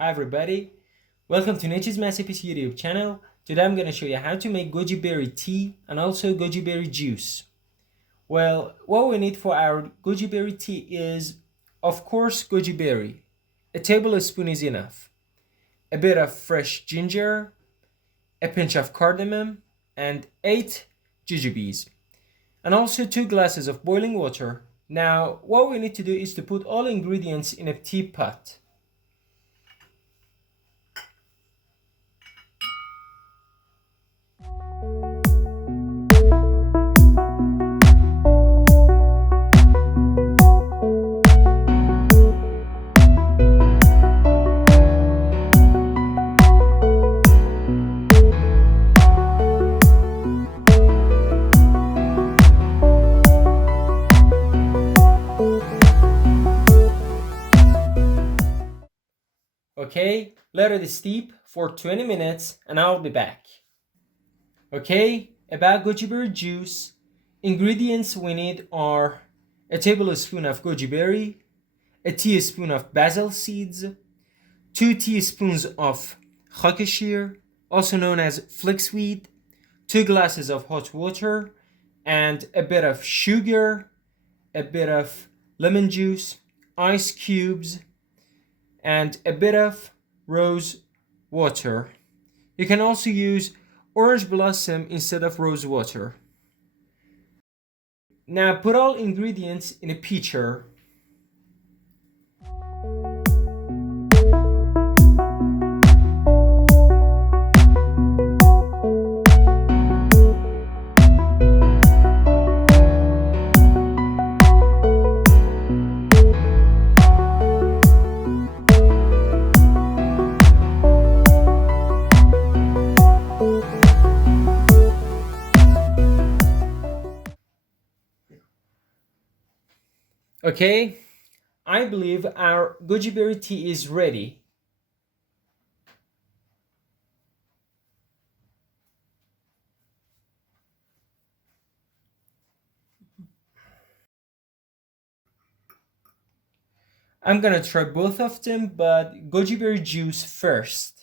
Hi everybody, welcome to Nature's Masterpiece YouTube channel. Today I'm going to show you how to make goji berry tea and also goji berry juice. Well, what we need for our goji berry tea is, of course, goji berry. A tablespoon is enough. A bit of fresh ginger, a pinch of cardamom, and 8 jujubes. And also 2 glasses of boiling water. Now, what we need to do is to put all ingredients in a teapot. Okay, let it steep for 20 minutes and I'll be back. Okay, about goji berry juice, ingredients we need are a tablespoon of goji berry, a teaspoon of basil seeds, 2 teaspoons of枸杞, also known as flaxseed, 2 glasses of hot water, and a bit of sugar, a bit of lemon juice, ice cubes, and a bit of rose water. You can also use orange blossom instead of rose water. Now put all ingredients in a pitcher. Okay, I believe our goji berry tea is ready. I'm gonna try both of them, but goji berry juice first.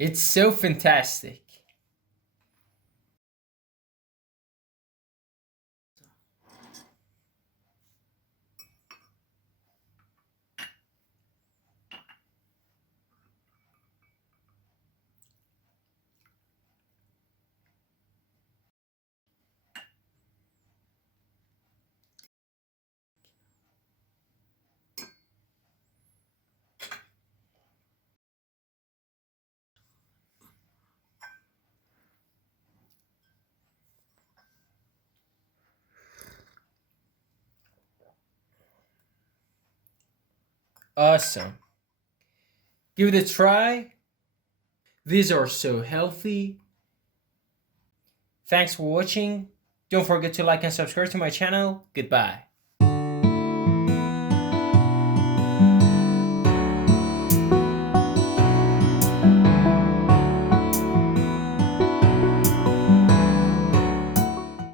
It's so fantastic. Awesome. Give it a try. These are so healthy. Thanks for watching. Don't forget to like and subscribe to my channel. Goodbye.